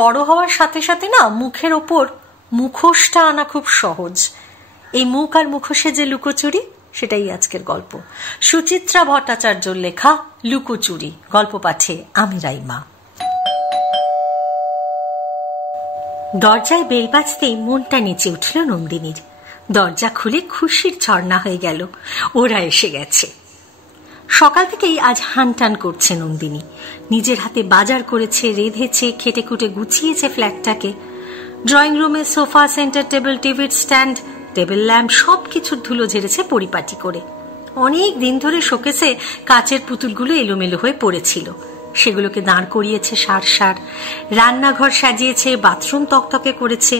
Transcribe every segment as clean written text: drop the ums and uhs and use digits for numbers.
বড় হওয়ার সাথে সাথে না মুখের ওপর মুখোশটা আনা খুব সহজ। এই মুখ আর মুখোশে যে লুকোচুরি, সেটাই আজকের গল্প। সুচিত্রা ভট্টাচার্যর লেখা লুকোচুরি, গল্প পাঠে আমি রাইমা। দরজায় বেল বাজতেই মনটা নেচে উঠল নন্দিনীর। দরজা খুলে খুশির ঝর্ণা হয়ে গেল, ওরা এসে গেছে। সকাল থেকেই আজ হানটান করছে নন্দিনী। নিজের হাতে বাজার করেছে, রেঁধেছে, খেটে খুটে গুছিয়েছে ফ্ল্যাটটাকে। ড্রয়িং রুমে সোফা, সেন্টার টেবিল, টিভির স্ট্যান্ড, টেবিল ল্যাম্প সবকিছুর ধুলো ঝেড়েছে পরিপাটি করে। অনেক দিন ধরে শোকেসে কাচের পুতুলগুলো এলোমেলো হয়ে পড়েছিল, সেগুলোকে দাঁড় করিয়েছে সার সার। রান্নাঘর সাজিয়েছে, বাথরুম তকতকে করেছে।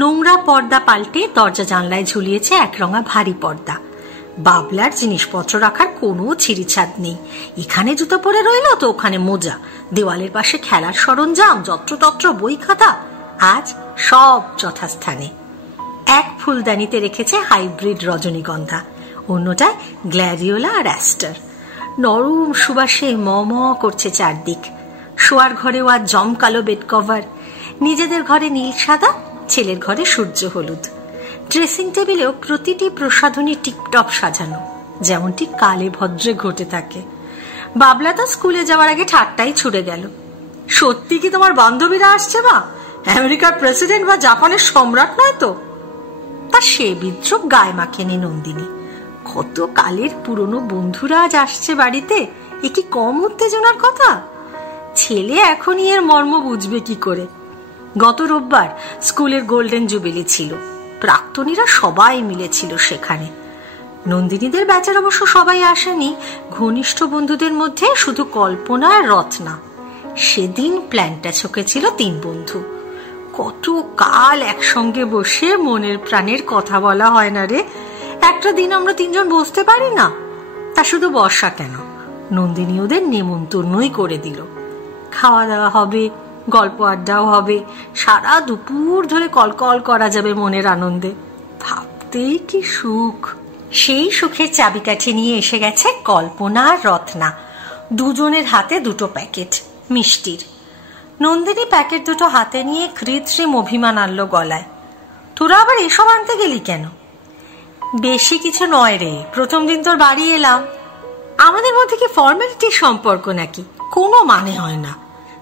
নোংরা পর্দা পাল্টে দরজা জানলায় ঝুলিয়েছে একরঙা ভারী পর্দা। বাবলার জিনিসপত্র রাখার কোনো ছিঁড়িছাদ নেই। এখানে জুতো পরে রইল তো ওখানে মোজা, দেওয়ালের পাশে খেলার সরঞ্জাম, যত্রতত্র বই খাতা, আজ সব যথাস্থানে। এক ফুলদানিতে রেখেছে হাইব্রিড রজনীগন্ধা, অন্যটায় গ্ল্যাডিওলা আর অ্যাস্টার। নরম সুবাসে ম ম করছে চারদিক। শোয়ার ঘরেও আজ জমকালো বেড কভার। নিজেদের ঘরে নীল সাদা, ছেলের ঘরে সূর্য হলুদ। ড্রেসিং টেবিলেও প্রতিটি প্রসাধনী টিপটপ সাজানো, যেমনটি কালে ভদ্রে ঘটে থাকে। বাবলা তো স্কুলে যাওয়ার আগে ঠাট্টাই ছুড়ে গেল, সত্যি কি তোমার বান্ধবীরা আসছে মা? আমেরিকার প্রেসিডেন্ট বা জাপানের সম্রাট নয় তো? তা সে বিদ্রুপ গায়ে মাখেনি নন্দিনী। কত কালের পুরনো বন্ধুরা আজ আসছে বাড়িতে, এ কি কম উত্তেজনার কথা? ছেলে এখনই এর মর্ম বুঝবে কি করে? গত রোববার স্কুলের গোল্ডেন জুবিলি ছিল, প্রাক্তনীরা সবাই মিলেছিল সেখানে। নন্দিনীদের ব্যাচের অবশ্য সবাই আসেনি, ঘনিষ্ঠ বন্ধুদের মধ্যে শুধু কল্পনা আর রত্না। সেদিন প্ল্যানটা ছকেছিল 3 বন্ধু। কত কাল একসঙ্গে বসে মনের প্রাণের কথা বলা হয় না রে। একটা দিন আমরা 3 জন বসতে পারি না? তা শুধু বর্ষা কেন, নন্দিনী ওদের নেমন্তন্নই করে দিল। খাওয়া দাওয়া হবে, গল্প আড্ডাও হবে, সারা দুপুর ধরে কলকল করা যাবে মনের আনন্দে। ভাবতেই কি সুখ! সেই সুখের চাবিকাঠি নিয়ে এসে গেছে কল্পনা আর রত্না। দুজনের হাতে 2টো প্যাকেট মিষ্টির। নন্দিনী প্যাকেট 2টো হাতে নিয়ে কৃত্রিম অভিমান আনলো গলায়। তোরা আবার এসব আনতে গেলি কেন? বেশি কিছু নয় রে, প্রথম দিন তোর বাড়ি এলাম। আমাদের মধ্যে কি ফর্মালিটির সম্পর্ক নাকি? কোনো মানে হয় না।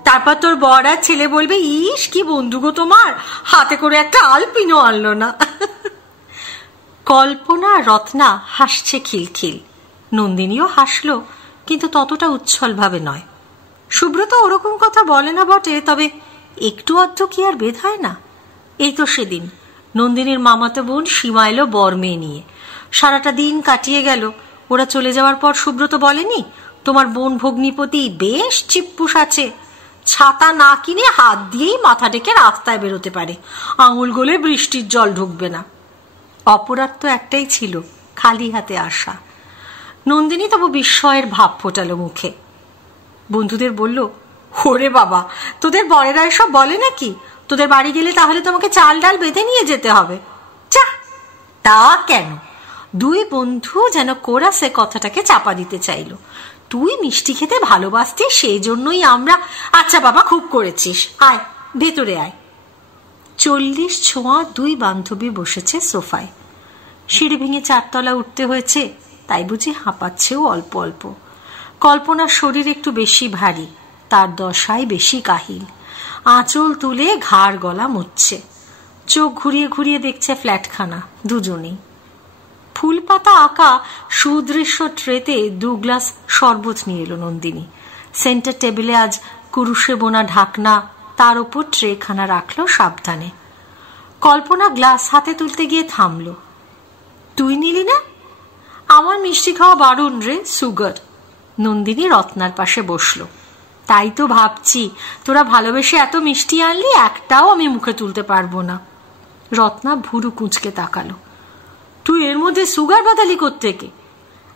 তারপর তোর বর আর ছেলে বলবে, ইস কি বন্ধু গো তোমার, হাতে করে একটা আলপিনো আনলো না। কল্পনা রত্না হাসছে খিলখিল, নন্দিনীও হাসলো, কিন্তু ততটা উচ্ছল ভাবে নয়। সুব্রত ওরকম কথা বলে না বটে, তবে একটু অর্ধ কি আর বেদ হয় না? এই তো সেদিন নন্দিনীর মামাতো বোন সীমা এলো বর মেয়ে নিয়ে। সারাটা দিন কাটিয়ে গেল। ওরা চলে যাওয়ার পর সুব্রত বলেনি, তোমার বোন ভগ্নিপতি বেশ চিপ্পুস আছে, ছাতা না কিনে হাত দিয়েই মাথা ডেকে রাস্তায় বেরোতে পারে, আঙুল গলে বৃষ্টির জল ঢুকবে না। অপরাধ তো একটাই ছিল, খালি হাতে আসা। নন্দিনী তবু বিস্ময়ের ভাব ফোটালো মুখে। বন্ধুদের বলল, ওরে বাবা, তোদের বড়েরা এসব বলে নাকি? তোদের বাড়ি গেলে তাহলে তোমাকে চাল ডাল বেঁধে নিয়ে যেতে হবে। যা! তা কেন? 2 বন্ধু যেন কোরাসে কথাটাকে চাপা দিতে চাইল। তুই মিষ্টি খেতে ভালোবাসতিস, সেই জন্যই আমরা। আচ্ছা বাবা, খুব করেছিস, আয় ভেতরে আয়। 40 ছোঁয়া 2 বান্ধবী বসেছে সোফায়। সিঁড়ি ভেঙে 4 তলা উঠতে হয়েছে, তাই বুঝি হাঁপাচ্ছেও অল্প অল্প। কল্পনার শরীর একটু বেশি ভারী, তার দশায় বেশি কাহিল। আঁচল তুলে ঘাড় গলা মুছছে, চোখ ঘুরিয়ে ঘুরিয়ে দেখছে ফ্ল্যাটখানা। দুজনেই ফুল পাতা আঁকা সুদৃশ্য ট্রেতে 2 গ্লাস শরবত নিয়ে এলো নন্দিনী। সেন্টার টেবিলে আজ কুরুশে বোনা ঢাকনা, তার উপর ট্রেখানা রাখলো সাবধানে। কল্পনা গ্লাস হাতে তুলতে গিয়ে থামলো। তুই নিলি না? আমার মিষ্টি খাওয়া বারণ রে, সুগার। নন্দিনী রত্নার পাশে বসলো। তাই তো ভাবছি, তোরা ভালোবেসে এত মিষ্টি আনলি, একটাও আমি মুখে তুলতে পারবো না। রত্না ভুরু কুঁচকে তাকালো। তুই এর মধ্যে সুগার বাদালি কোত্থেকে?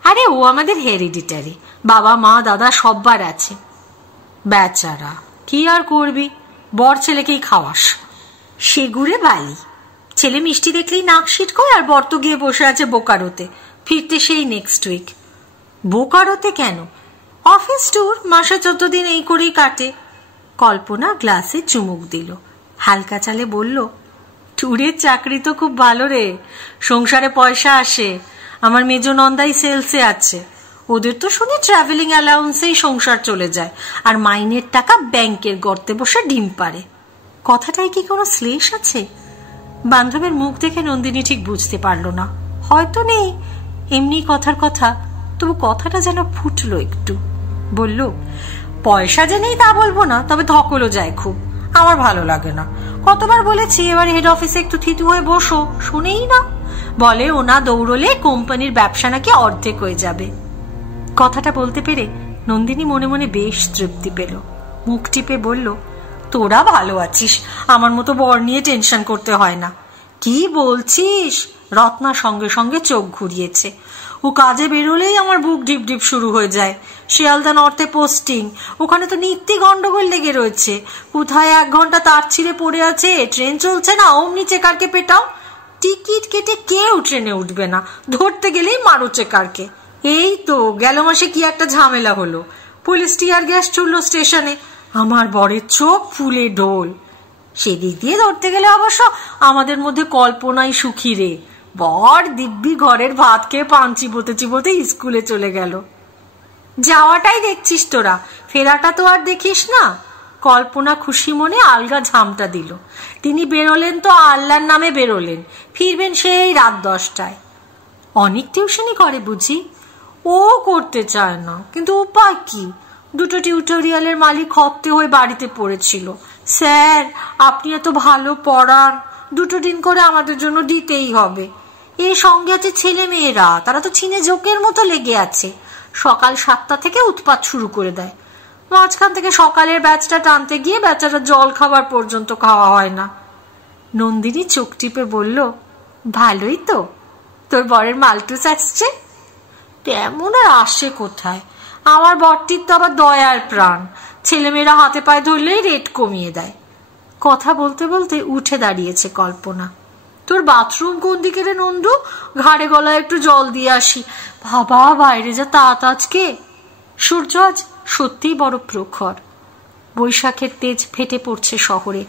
আরে ও আমাদের হেরিডিটারি, বাবা মা দাদা সববার আছে। বেচারা, কি আর করবি, বর ছেলেকেই খাওয়াস। সে গুড়ে বালি, ছেলে মিষ্টি দেখলেই নাক সিটকোয়, আর বর তো গিয়ে বসে আছে বোকারোতে, ফিরতে সেই নেক্সট উইক। বোকারোতে কেন? অফিস ট্যুর, মাসে 14 দিন এই করেই কাটে। কল্পনা গ্লাসে চুমুক দিল, হালকা চালে বলল, ট্যুরের চাকরি তো খুব ভালো রে, সংসারে পয়সা আসে। আমার মেজ নন্দাই সেলসে আছে, ওদের তো শুনে ট্রাভেলিং অ্যালাউন্সেই সংসার চলে যায়, আর মাইনের টাকা ব্যাংকের গর্তে বসে ডিম পারে। কথাটায় কি কোনো শ্লেষ আছে? বান্ধবের মুখ দেখে নন্দিনী ঠিক বুঝতে পারল না, হয়তো নেই, এমনি কথার কথা, তবু কথাটা যেন ফুটলো একটু। বলল, পয়সা যে নেই তা বলবো না, তবে ধকলও যায় খুব, আমার ভালো লাগে না। কতবার বলেছি এবার হেড অফিসে একটু থিতু হয়ে বসো, শুনেই না। বলে ওনা দৌড়লে কোম্পানির ব্যবসা নাকি অর্ধেক হয়ে যাবে। কথাটা বলতে পেরে নন্দিনী মনে মনে বেশ তৃপ্তি পেল। মুখ টিপে বলল, তোরা ভালো আছিস, আমার মতো বর নিয়ে টেনশন করতে হয় না। কি বলছিস? রত্না সঙ্গে সঙ্গে চোখ ঘুরিয়েছে। ও কাজে বেরোলেই আমার বুক ঢিপ ঢিপ শুরু হয়ে যায়। শিয়ালদা নর্থে পোস্টিং, ওখানে তো নিত্যি গন্ডগোল লেগে রয়েছে। কোথায় 1 ঘন্টা তার ছিঁড়ে পড়ে আছে, ট্রেন চলছে না, অমনি চেকারকে পেটাও। টিকিট কেটে কেউ ট্রেনে উঠবে না, ধরতে গেলেই মারো চেকারকে। এই তো গেল মাসে কি একটা ঝামেলা হলো, পুলিশ টিয়ার গ্যাস ছুড়লো স্টেশনে, আমার বরের চোখ ফুলে ঢোল। সেদিক দিয়ে ধরতে গেলে অবশ্য আমাদের মধ্যে কল্পনাই সুখী রে। বর দিব্যি ঘরের ভাত খেয়ে পান চিবোতে চিবোতে স্কুলে চলে গেল। যাওয়াটাই দেখছিস তোরা, ফেরাটা তো আর দেখিস না। কল্পনা খুশি মনে আলগা ঝামটা দিল। তিনি বেরোলেন তো আল্লাহর নামে বেরোলেন, ফিরবেন সেই রাত 10টায়। অনেক টিউশনই করে বুঝি? ও করতে চায় না, কিন্তু উপায় কি? 2টো টিউটোরিয়ালের মালিক হপ্তে হয়ে বাড়িতে পড়েছিল। স্যার আপনি এত ভালো পড়ান, 2টো দিন করে আমাদের জন্য দিতেই হবে। এই সঙ্গে আছে ছেলে মেয়েরা, তারা তো চিনে জোকের মতো লেগে আছে। সকাল 7টা থেকে উৎপাত শুরু করে দেয়। মাঝখান থেকে সকালের ব্যাচটা টানতে গিয়ে বেচারা জল খাবার পর্যন্ত খাওয়া হয় না। নন্দিনী চোখ টিপে বলল, ভালোই তো, তোর বরের মালটুস আসছে। তেমন আর আসে কোথায়, আমার বরটির তো আবার দয়ার প্রাণ, ছেলেমেয়েরা হাতে পায়ে ধরলেই রেট কমিয়ে দেয়। কথা বলতে বলতে উঠে দাঁড়িয়েছে কল্পনা। তোর বাথরুম কোন দিকে রে নন্দু? ঘাড়ে গলায় একটু জল দিয়ে আসি। বাবা বাইরে যা তাত আজকে। সূর্য আজ সত্যিই বড় প্রখর। বৈশাখের তেজ ফেটে পড়ছে শহরে।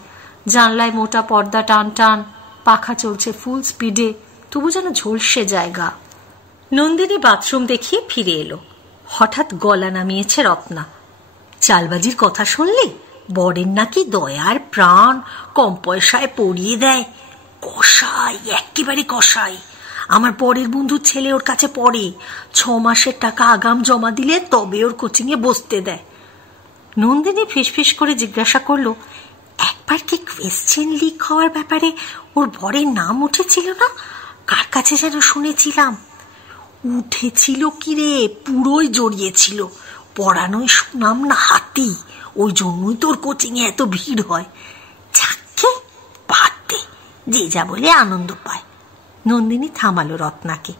জানলায় মোটা পর্দা টান টান, পাখা চলছে ফুল স্পিডে, তবু যেন ঝলসে জায়গা। নন্দিনী বাথরুম দেখিয়ে ফিরে এলো। হঠাৎ গলা নামিয়েছে রত্না। চালবাজির কথা শুনলি? বরের নাকি দয়ার প্রাণ, কম পয়সায় পড়িয়ে দেয়। কসাই, একেবারে কসাই। আমার বরের বন্ধুর ছেলে ওর কাছে পড়ে, 6 মাসের টাকা আগাম জমা দিলে তবে ওর কোচিংয়ে বসতে দেয়। নন্দিনী ফিসফিস করে জিজ্ঞাসা করলো, একবার কি কোয়েশ্চেন লিক হওয়ার ব্যাপারে ওর বরের নাম উঠেছিল না? কার কাছে যেন শুনেছিলাম। উঠেছিল কি রে, পুরোই জড়িয়েছিল। পড়ানোই সুনাম না হাতি, ওই জন্যই তোর কোচিংয়ে এত ভিড় হয়। যাকে বাদ দে, যে যা বলে আনন্দ পায়। নন্দিনী থামালো রত্নাকে।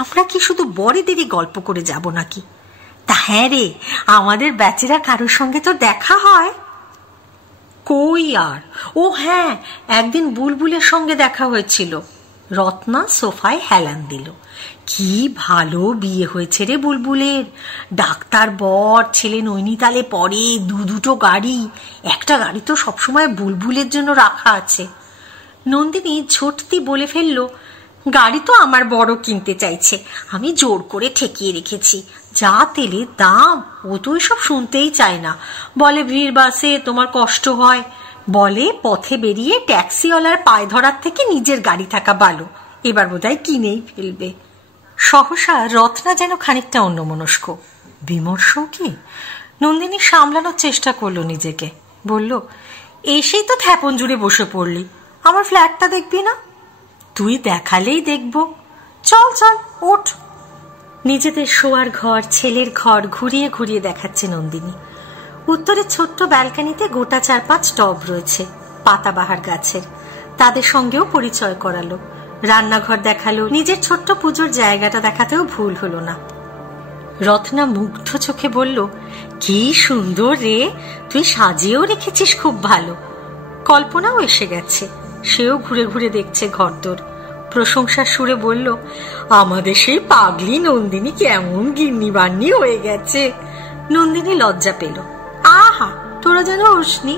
আমরা কি শুধু বড়দেরই গল্প করে যাব নাকি? তা হ্যাঁ রে, আমাদের ব্যাচেরা কারোর সঙ্গে তো দেখা হয়। কই আর? ও হ্যাঁ, একদিন বুলবুলের সঙ্গে দেখা হয়েছিল। রত্না সোফায় হেলান দিল। কি ভালো বিয়ে হয়েছে রে বুলবুলের। ডাক্তার বর, ছেলে নৈনিতালে পড়ে, 2 গাড়ি। একটা গাড়ি তো সবসময় বুলবুলের জন্য রাখা আছে। নন্দিনী ঝটতি বলে ফেলল, গাড়ি তো আমার বড় কিনতে চাইছে, আমি জোর করে ঠেকিয়ে রেখেছি। যা তেলের দাম, ও তো এসব শুনতেই চায় না। বলে ভিড় বাসে তোমার কষ্ট হয়, বলে পথে বেরিয়ে ট্যাক্সিওয়ালার পায়ে ধরার থেকে নিজের গাড়ি থাকা ভালো। এবার বোধহয় কিনেই ফেলবে। সহসা রত্না যেন খানিকটা অন্যমনস্ক। বিমর্ষ কি? নন্দিনী সামলানোর চেষ্টা করলো নিজেকে। বলল, এসেই তো থ্যাপন জুড়ে বসে পড়লি, আমার ফ্ল্যাটটা দেখবি না? তুই দেখালেই দেখব। চল চল ওঠ। নিজেদের শোয়ার ঘর, ছেলের ঘর ঘুরিয়ে ঘুরিয়ে দেখাচ্ছে নন্দিনী। উত্তরের ছোট্ট ব্যালকানিতে গোটা 4-5 টব রয়েছে পাতাবাহার গাছের, তাদের সঙ্গেও পরিচয় করালো। রান্নাঘর দেখালো, নিজের ছোট্ট পুজোর জায়গাটা দেখাতেও ভুল হলো না। রত্না মুগ্ধ চোখে বলল, কি সুন্দর রে, তুই সাজিয়েও রেখেছিস খুব ভালো। কল্পনাও এসে গেছে, সেও ঘুরে ঘুরে দেখছে ঘরদোর। প্রশংসার সুরে বলল, আমাদের সেই পাগলি নন্দিনী কেমন গিন্নি বান্নি হয়ে গেছে। নন্দিনী লজ্জা পেল। আহা, তোরা যেন হোসনি।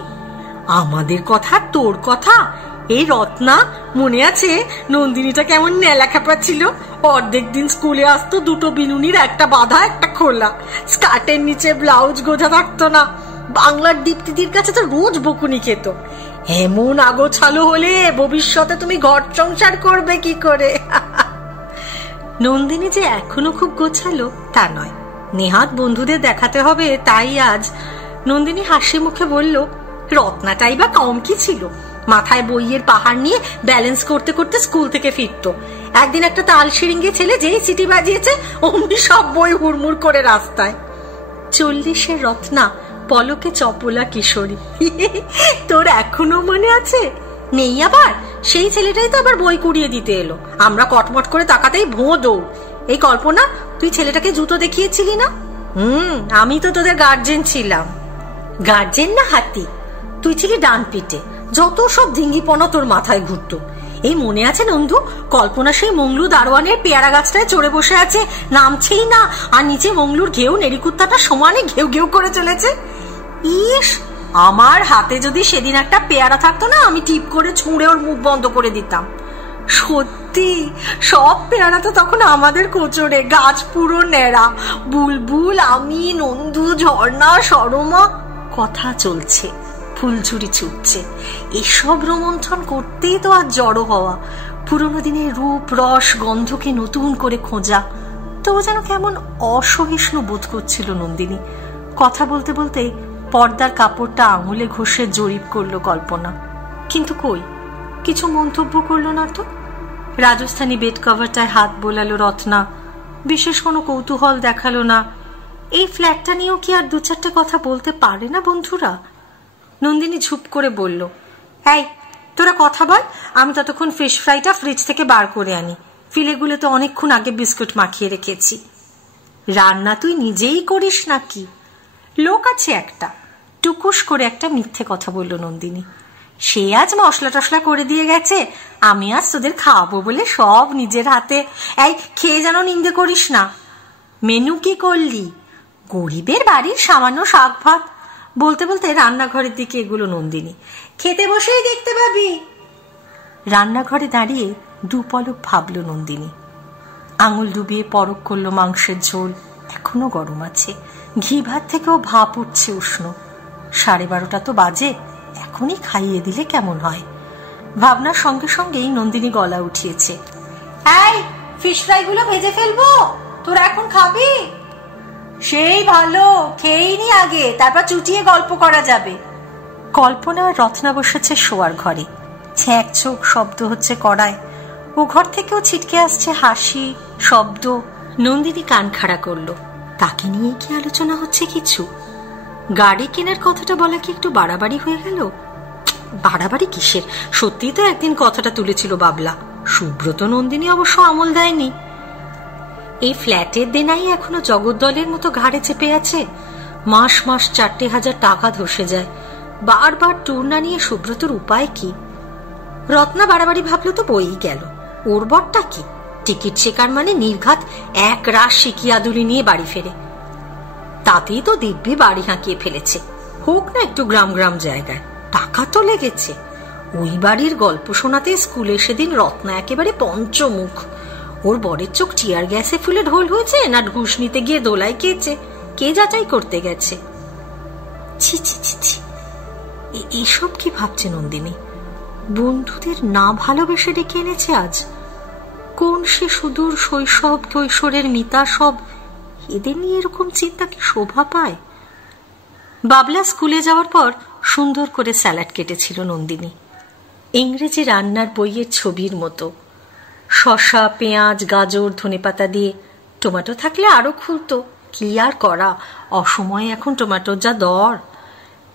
আমাদের কথা তোর কথা, এই রত্না মনে আছে নন্দিনীটা কেমন নেলাখ্যাপা ছিল? অর্ধেক দিন স্কুলে আসতো দুটো বিনুনির, একটা বাঁধা একটা খোলা, স্কার্টের নিচে ব্লাউজ গোঁজা থাকতো না। বাংলার দীপ্তিদির কাছে তো রোজ বকুনি খেত, এমন আগোছালো হলে ভবিষ্যতে তুমি ঘর সংসার করবে কি করে। নন্দিনী যে এখনো খুব গোছালো তা নয়, নেহাত বন্ধুদের দেখাতে হবে তাই আজ। নন্দিনী হাসি মুখে বলল, রত্নাটাই বা কম কি ছিল? মাথায় বইয়ের পাহাড় নিয়ে ব্যালেন্স করতে করতে স্কুল থেকে ফিরতো। একদিন একটা তাল সিরিঙ্গে ছেলে যেই সিটি বাজিয়েছে অমনি সব বই হুড়মুড় করে রাস্তায়। 40-এর রত্না পলকে চপলা কিশোরী। তোর এখনো মনে আছে? নেই আবার? সেই ছেলেটাই তো আবার বই কুড়িয়ে দিতে এলো, আমরা কটমট করে তাকাতেই ভোঁ দৌড়। এই কল্পনা, তুই ছেলেটাকে জুতো দেখিয়েছিলি না? আমি তো তোদের গার্জেন ছিলাম। গার্জেন না হাতি? তুই ছিলি ডান পিঠে, যত সব ধিঙ্গিপনা তোর মাথায় ঘুরতো। এই মনে আছে নন্দু, কল্পনা সেই মংলু দারোয়ানের পেয়ারা গাছটায় চড়ে বসে আছে, নামছেই না, আর নিচে মংলুর ঘেউ নেড়িকুত্তাটা সমানে ঘেউ ঘেউ করে চলেছে। ইস, আমার হাতে যদি সেদিন একটা পেয়ারা থাকতো না, আমি টিপ করে ছুঁড়ে ওর মুখ বন্ধ করে দিতাম। সত্যি, সব পেয়ারা তো তখন আমাদের কোচরে, গাছ পুরো ন্যাড়া। বুলবুল, আমি, নন্দু, ঝর্ণা, সরমা, কথা চলছে, ফুলঝুরি ছুটছে। এসব রোমন্থন করতেই তো আজ জড়ো হওয়া, পুরোনো দিনের রূপ রস গন্ধকে নতুন করে খোঁজা। তো যেন কেমন অসহিষ্ণু বোধ করছিল নন্দিনী। কথা বলতে বলতে পর্দার কাপড়টা আঙুলে ঘষে জরিপ করলো কল্পনা, কিন্তু কই কিছু মন্তব্য করলো না তো। রাজস্থানী বেড কভারটায় হাত বোলালো রত্না, বিশেষ কোনো কৌতূহল দেখালো না। এই ফ্ল্যাটটা নিয়েও কি আর 2-4টে কথা বলতে পারে না বন্ধুরা? নন্দিনী ঝুপ করে বলল, এই তোরা কথা বল, আমি ততক্ষণ ফিশ ফ্রাইটা ফ্রিজ থেকে বার করে আনি। ফিলেগুলো তো অনেকক্ষণ আগে বিস্কুট মাখিয়ে রেখেছি। রান্না তুই নিজেই করিস নাকি? লোক আছে একটা। টুকুস করে একটা মিথ্যে কথা বলল নন্দিনী। সে আজ মশলা টশলা করে দিয়ে গেছে, আমি আজ তোদের খাওয়াবো বলে সব নিজের হাতে। এই খেয়ে যেন নিন্দে করিস না। মেনু কি করলি? গরিবের বাড়ির সামান্য শাক ভাত। বলতে বলতে রান্নাঘরের দিকে এগুলো নন্দিনী। খেতে বসেই দেখতে পাবি। রান্নাঘরে দাঁড়িয়ে 2 পলক ভাবল নন্দিনী। আঙুল ডুবিয়ে পরক করলো মাংসের ঝোল, এখনো গরম আছে। ঘি ভাত থেকেও ভাপ উঠছে উষ্ণ। 12:30 তো বাজে, এখনই খাইয়ে দিলে কেমন হয়। ভাবনার সঙ্গে সঙ্গেই নন্দিনী গলা উঠিয়েছে, এই ফিশ ফ্রাই গুলো ভেজে ফেলবো, তোরা এখন খাবি? সেই ভালো, খেয়েই নি আগে, তারপর চুটিয়ে গল্প করা যাবে। কল্পনা আর রত্না বসেছে শোয়ার ঘরে, ছ্যাঁক ছোক শব্দ হচ্ছে কড়ায়। ও ঘর থেকেও ছিটকে আসছে হাসি, শব্দ। নন্দিনী কান খাড়া করলো, তাকে নিয়ে কি আলোচনা হচ্ছে কিছু? গাড়ি কেনার কথাটা বলা কি একটু বাড়াবাড়ি হয়ে গেল? বাড়াবাড়ি কিসের, সত্যি তো একদিন কথাটা তুলেছিল বাবলা। সুব্রত নন্দিনী অবশ্য আমল দেয়নি। এই ফ্ল্যাটের দেনাই এখনো জগদ্দলের মতো ঘাড়ে চেপে আছে। মাস মাস 4,000 টাকা ধসে যায়। বারবার ট্যুর না নিয়ে সুব্রতর উপায় কি? রত্না বাড়াবাড়ি ভাবলো তো বই গেল। ওর বরটা কি টিকিট শেখার মানে নির্ঘাত 1 রাশ শিকিয়াদুলি নিয়ে বাড়ি ফেরে। তাতেই তো দিব্যি বাড়ি হাঁকিয়ে ফেলেছে। হোক না একটু গ্রাম গ্রাম জায়গায়, টাকা তো লেগেছে। ওই বাড়ির গল্প শোনাতে স্কুলে সেদিন রত্না একেবারে পঞ্চমুখ। ওর বরের চোখ টিয়ার গ্যাসে ফুলে ঢোল হয়েছে না ঘুষ নিতে গিয়ে দোলাই খেয়েছে, কে যাচাই করতে গেছে? ছি ছি ছি ছি, এসব কি ভাবছে নন্দিনী? বন্ধুদের না ভালোবেসে ডেকে এনেছে আজ। কোন সে সুদূর শৈশব কৈশোরের মিতা সব, এদের নিয়ে এরকম চিন্তা কি শোভা পায়? বাবলা স্কুলে যাওয়ার পর সুন্দর করে স্যালাড কেটেছিল নন্দিনী, ইংরেজি রান্নার বইয়ের ছবির মতো। শসা, পেঁয়াজ, গাজর, ধনেপাতা দিয়ে। টমেটো থাকলে আরো খুলতো, কি আর করা, অসময়ে এখন টমেটোর যা দর।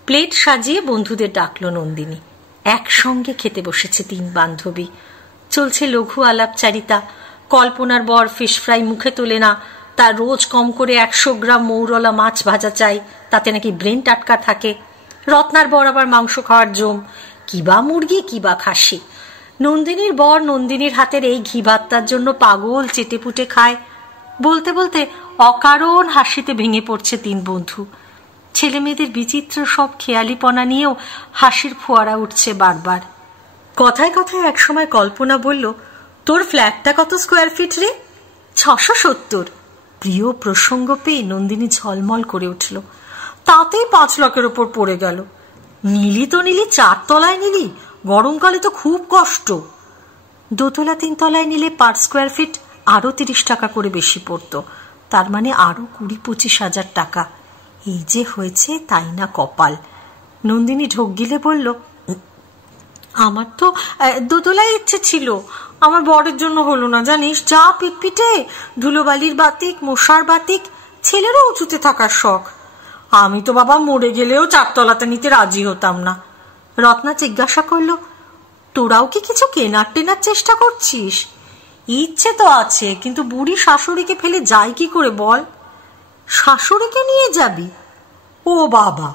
প্লেট সাজিয়ে বন্ধুদের ডাকলো নন্দিনী। একসঙ্গে খেতে বসেছে 3 বান্ধবী। চলছে লঘু আলাপচারিতা। কল্পনার বর ফিশ ফ্রাই মুখে তোলে না, তার রোজ কম করে 100 গ্রাম মৌরলা মাছ ভাজা চাই, তাতে নাকি ব্রেন টাটকা থাকে। রত্নার বর আবার মাংস খাওয়ার জম, কিবা মুরগি কিবা খাসি। নন্দিনীর বর নন্দিনীর হাতের এই ঘি ভাতটার জন্য পাগল, চেটে পুটে খায়। বলতে বলতে অকারণ হাসিতে ভেঙে পড়ছে 3 বন্ধু। ছেলে মেয়েদের বিচিত্র সব খেয়ালিপনা নিয়েও হাসির ফোয়ারা উঠছে বারবার। কথায় কথায় একসময় কল্পনা বলল, তোর ফ্ল্যাটটা কত স্কোয়ার ফিট রে? 670। প্রিয় প্রসঙ্গ পেয়ে নন্দিনী ঝলমল করে উঠল। তাতেই 5 লাখের ওপর পড়ে গেল। নিলি তো নিলি 4 তলায় নিলি, গরমকালে তো খুব কষ্ট। 2 তলা 3 তলায় নিলে পার স্কোয়ার ফিট আরো 30 টাকা করে বেশি পড়তো, তার মানে আরো 20-25 হাজার টাকা। এই যে হয়েছে তাই না কপাল। নন্দিনী ঢোক গিলে বলল, আমার তো 2 তলায় ইচ্ছে ছিল, আমার বরের জন্য হলো না জানিস, যা পিটপিটে, ধুলোবালির বাতিক, মশার বাতিক, ছেলেরও উঁচুতে থাকার শখ। আমি তো বাবা মরে গেলেও 4 তলাতে নিতে রাজি হতাম না। রত্না জিজ্ঞাসা করল, তোরাও কি কিছু কেনার টেনার চেষ্টা করছিস? ইচ্ছে তো আছে, কিন্তু বুড়ি শাশুড়িকে ফেলে যাই কি করে বল? শাশুড়িকে নিয়ে যাবি? ও বাবা,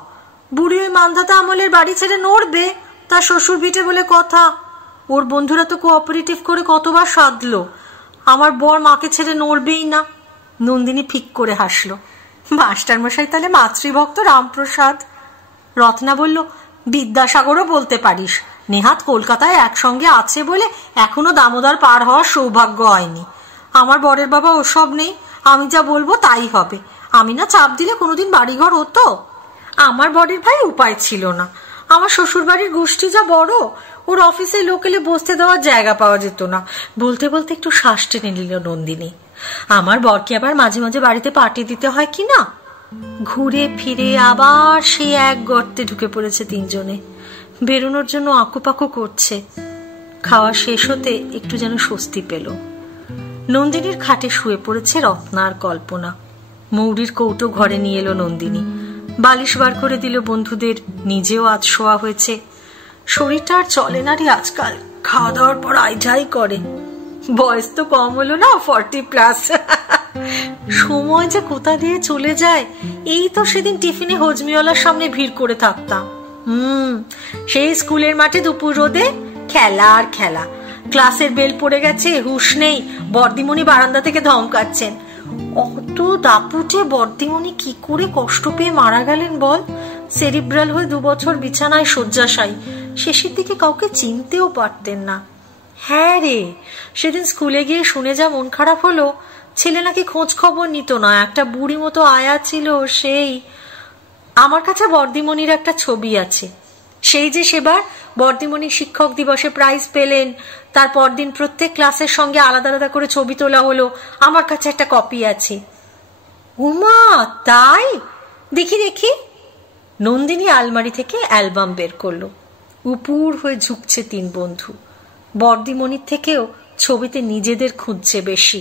বুড়ি ওই মান্ধাতা আমলের বাড়ি ছেড়ে নড়বে? তার শ্বশুর ভিটে বলে কথা। ওর বন্ধুরা তো কোঅপারেটিভ করে কতবার সাধলো, আমার বর মাকে ছেড়ে নড়বেই না। নন্দিনী ফিক করে হাসলো। মাস্টার মশাই তাহলে মাতৃভক্ত রামপ্রসাদ। রত্না বলল, বিদ্যাসাগরও বলতে পারিস। নেহাত কলকাতায় একসঙ্গে আছে বলে এখনো দামোদর পার হওয়ার সৌভাগ্য হয়নি। আমার বরের বাবা ওসব নেই, আমি যা বলবো তাই হবে। আমি না চাপ দিলে কোনোদিন বাড়িঘর হতো? আমার বরের ভাই উপায় ছিল না। আমার শ্বশুর বাড়ির গোষ্ঠী যা বড়, ওর অফিসে লোক এলে বসতে দেওয়ার জায়গা পাওয়া যেত না। বলতে বলতে একটু শ্বাস টেনে নিল নন্দিনী। আমার বরকে আবার মাঝে মাঝে বাড়িতে পার্টি দিতে হয় কি না। ঘুরে ফিরে আবার সেই এক গর্তে ঢুকে পড়েছে তিনজনে। বেরোনোর জন্য আঁকুপাকু করছে। খাওয়া শেষ হতে একটু যেন স্বস্তি পেল। নন্দিনীর খাটে শুয়ে পড়েছে রত্না আর কল্পনা। মৌরির কৌটো ঘরে নিয়ে এলো নন্দিনী। বালিশ বার করে দিল বন্ধুদের, নিজেও আজ শোয়া হয়েছে। শরীরটা আর চলে না রে আজকাল, খাওয়া দাওয়ার পর আইঝাই করে। বয়স তো কম হলো না, 40+। সময় যে কোথা দিয়ে চলে যায়। এই তো সেদিন টিফিনে হজমিওয়ালার সামনে ভিড় করে থাকতাম। সেই স্কুলের মাঠে দুপুর রোদে খেলা আর খেলা। ক্লাসের বেল পড়ে গেছে, হুঁশ নেই, বর্দিমণি বারান্দা থেকে ধমকাচ্ছেন। অত দাপুটে বর্দিমণি কি করে কষ্ট পেয়ে মারা গেলেন বল? সেরিব্রাল হয়ে 2 বছর বিছানায় শয্যাশায়ী। শেষের দিকে কাউকে চিনতেও পারতেন না। হ্যাঁ রে, সেদিন স্কুলে গিয়ে শুনে যা মন খারাপ হলো। ছেলে নাকি খোঁজ খবর নিত না, একটা বুড়ি মতো আয়া ছিল সেই। আমার কাছে বর্দিমণির একটা ছবি আছে। সেই যে সেবার বর্দিমণি শিক্ষক দিবসে প্রাইজ পেলেন, তার পরদিন প্রত্যেক ক্লাসের সঙ্গে আলাদা আলাদা করে ছবি তোলা হলো। আমার কাছে একটা কপি আছে। উমা, তাই? দেখি দেখি। নন্দিনী আলমারি থেকে অ্যালবাম বের করলো। উপুর হয়ে ঝুঁকছে 3 বন্ধু। বর্দিমণির থেকেও ছবিতে নিজেদের খুঁজছে বেশি।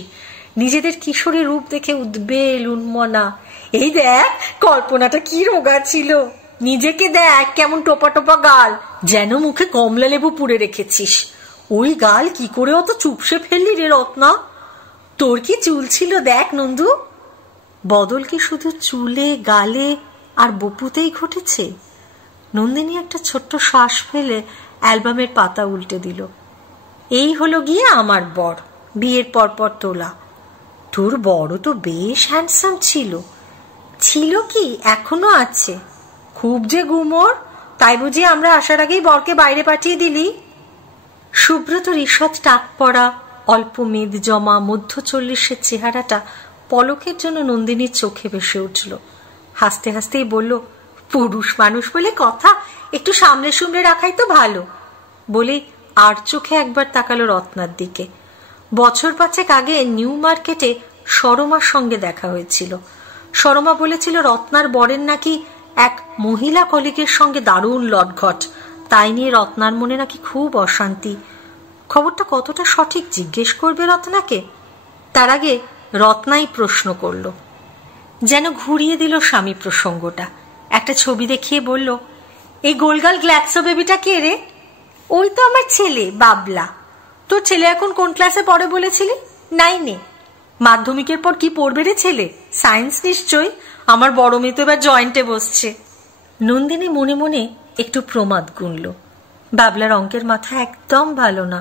নিজেদের কিশোরী রূপ দেখে উদ্বেল উন্মনা। এই দেখ, কল্পনাটা কি রোগা ছিল, নিজেকে দেখ কেমন টোপা টোপা গাল, যেন মুখে কমলা লেবু পুড়ে রেখেছিস। ওই গাল কি করে অত চুপসে ফেললি রে রত্না? তোর কি চুল ছিল দেখ নন্দু। বদল কি শুধু চুলে, গালে আর বপুতেই ঘটেছে? নন্দিনী একটা ছোট্ট শ্বাস ফেলে অ্যালবামের পাতা উল্টে দিল। এই হলো গিয়ে আমার বর, বিয়ের পরপর তোলা। তোর বড় তো বেশ হ্যান্ডসাম ছিল। ছিল কি, এখনো আছে। খুব যে গুমর, তাই বুঝি আমরা আসার আগেই বরকে বাইরে পাঠিয়ে দিলি? সুব্রত ঈষৎ টাক পড়া, অল্প মেদ জমা, মধ্য 40-এর চেহারাটা পলকের জন্য নন্দিনীর চোখে ভেসে উঠল। হাসতে হাসতেই বলল, পুরুষ মানুষ বলে কথা, একটু সামলে সুমলে রাখাই তো ভালো। বলেই আর চোখে একবার তাকালো রত্নার দিকে। বছর 5 আগে নিউ মার্কেটে সরমার সঙ্গে দেখা হয়েছিল। সরমা বলেছিল রত্নার বরের নাকি এক মহিলা কলিগের সঙ্গে দারুণ লটঘট, তাই নিয়ে রত্নার মনে নাকি খুব অশান্তি। খবরটা কতটা সঠিক জিজ্ঞেস করবে রত্নাকে? তার আগে রত্নাই প্রশ্ন করল, যেন ঘুরিয়ে দিল স্বামী প্রসঙ্গটা। একটা ছবি দেখিয়ে বলল, এই গোলগাল গ্ল্যাক্সো বেবিটা কে রে? ওই তো আমার ছেলে বাবলা। তোর ছেলে এখন কোন ক্লাসে পড়ে বলেছিলি? 9-এ। মাধ্যমিকের পর কি পড়বে রে ছেলে? সায়েন্স নিশ্চয়ই। আমার বড় মেয়ে তো এবার জয়েন্টে বসছে। নন্দিনী মনে মনে একটু প্রমাদ গুনল। বাবলার অঙ্কের মাথা একদম ভালো না।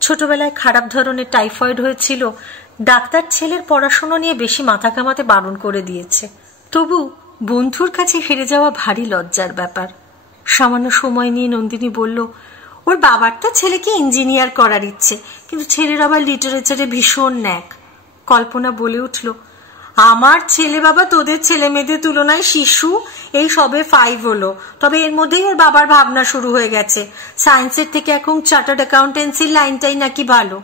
ছোটবেলায় খারাপ ধরনের টাইফয়েড হয়েছিল। ডাক্তার ছেলের পড়াশোনা নিয়ে বেশি মাথা কামাতে বারণ করে দিয়েছে। তবু বন্ধুর কাছে হেরে যাওয়া ভারী লজ্জার ব্যাপার। সামান্য সময় নিয়ে নন্দিনী বলল, ওর বাবার তো ছেলেকে ইঞ্জিনিয়ার করার ইচ্ছে, কিন্তু ছেলের আবার লিটারেচারে ভীষণ ন্যাক। কল্পনা বলে উঠল, আমার ছেলে বাবা তোদের ছেলে মেয়েদের তুলনায় শিশু, এই সবে 5 হলো, তবে এর মধ্যেই ওর বাবার ভাবনা শুরু হয়ে গেছে সায়েন্সের থেকে এখন চার্টার্ড অ্যাকাউন্টেন্সির লাইনটাই নাকি ভালো।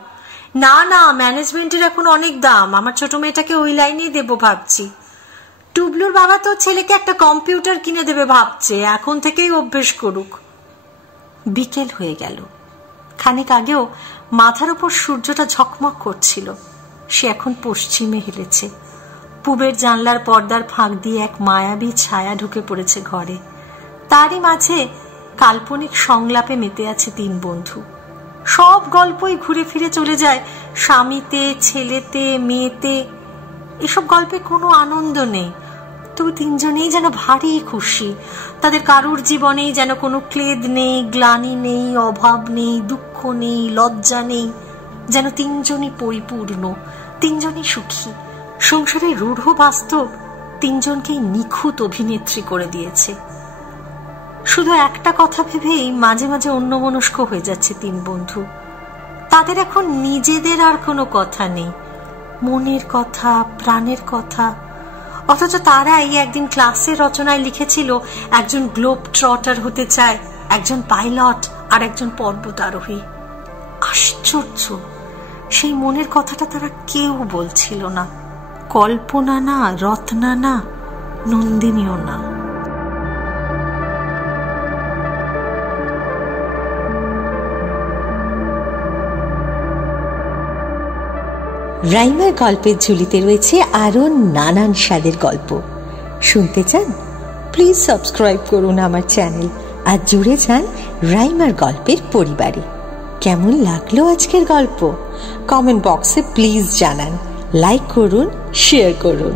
না না, ম্যানেজমেন্টের এখন অনেক দাম, আমার ছোট মেয়েটাকে ওই লাইনেই দেবো ভাবছি। টুবলুর বাবা তো ছেলেকে একটা কম্পিউটার কিনে দেবে ভাবছে, এখন থেকেই অভ্যেস করুক। বিকেল হয়ে গেল। খানিক আগেও মাথার উপর সূর্যটা ঝকমক করছিল, সে এখন পশ্চিমে হেলেছে। পূবের জানলার পর্দার ফাঁক দিয়ে এক মায়াবী ছায়া ঢুকে পড়েছে ঘরে। তারই মাঝে কাল্পনিক সংলাপে মেতে আছে 3 বন্ধু। সব গল্পই ঘুরে ফিরে চলে যায় স্বামীতে, ছেলেতে, মেয়েতে। এসব গল্পে কোনো আনন্দ নেই, তবু 3 জনেই যেন ভারী খুশি। তাদের কারুর জীবনেই যেন কোনো ক্লেদ নেই, গ্লানি নেই, অভাব নেই, দুঃখ নেই, লজ্জা নেই। যেন 3 জনই পরিপূর্ণ, 3 জনই সুখী। সংসারের রূঢ় বাস্তব 3 জনকেই নিখুঁত অভিনেত্রী করে দিয়েছে। শুধু একটা কথা ভেবেই মাঝে মাঝে অন্যমনস্ক হয়ে যাচ্ছে 3 বন্ধু। তাদের এখন নিজেদের আর কোনো কথা নেই, মনের কথা, প্রাণের কথা। অথচ তারাই একদিন ক্লাসের রচনায় লিখেছিল একজন গ্লোব ট্রটার হতে চায়, একজন পাইলট আর একজন পর্বতারোহী। আশ্চর্য, সেই মনের কথাটা তারা কেউ বলছিল না। কল্পনা না, রত্না না, নন্দিনীও না। রাইমার গল্পের ঝুলিতে রয়েছে আরো নানান স্বাদের গল্প। শুনতে চান? প্লিজ সাবস্ক্রাইব করুন আমার চ্যানেল আর জুড়ে যান রাইমার গল্পের পরিবারে। কেমন লাগলো আজকের গল্প? কমেন্ট বক্সে প্লিজ জানান, লাইক করুন, শেয়ার করুন।